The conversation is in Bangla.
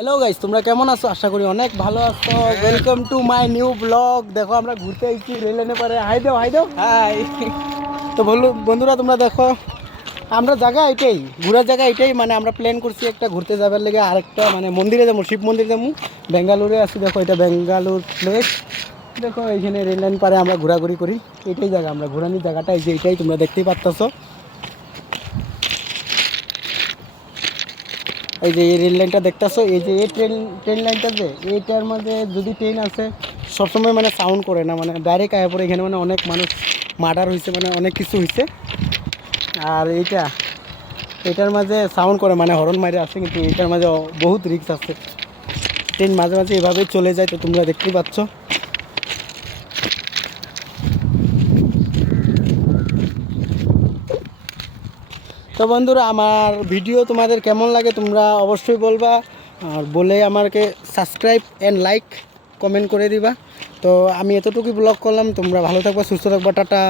হ্যালো গাইস, তোমরা কেমন আছো? আশা করি অনেক ভালো আছো। Welcome to my new blog. দেখো আমরা ঘুরতে এসেছি রেল লাইনে পারে। হাই দাও, হাই দাও, হাই। তো বন্ধুরা, তোমরা দেখো আমরা জায়গা এটাই, ঘোরার জায়গা এটাই। মানে আমরা প্ল্যান করছি একটা ঘুরতে যাবার লেগে, আরেকটা মানে মন্দিরে যাবো, শিব মন্দির যাবো। বেঙ্গালুরে আছি, দেখো এটা বেঙ্গালুর প্লেস। দেখো এইখানে রেল লাইন পারে আমরা ঘোরাঘুরি করি। এটাই জায়গা, আমরা ঘোরানোর জায়গাটা এই যে এটাই, তোমরা দেখতেই পারতেছো। এই যে এই রেল লাইনটা দেখতেছো, এই যে এই ট্রেন লাইনটা, যে এইটার মধ্যে যদি ট্রেন আছে সবসময় মানে সাউন্ড করে না, মানে ডাইরেক্ট আয়া পরে এখানে মানে অনেক মানুষ মার্ডার হয়েছে, মানে অনেক কিছু হয়েছে। আর এটার মাঝে সাউন্ড করে, মানে হরন মারে আছে, কিন্তু এটার মাঝে বহুত রিস্ক আছে। ট্রেন মাঝে মাঝে এভাবেই চলে যায়, তো তোমরা দেখতেই পাচ্ছ। তো বন্ধুরা, আমার ভিডিও তোমাদের কেমন লাগে তোমরা অবশ্যই বলবা, আর বলে আমাকে সাবস্ক্রাইব অ্যান্ড লাইক কমেন্ট করে দিবা। তো আমি এতটুকুই ব্লগ করলাম। তোমরা ভালো থাকবা, সুস্থ থাকবা, টাটা।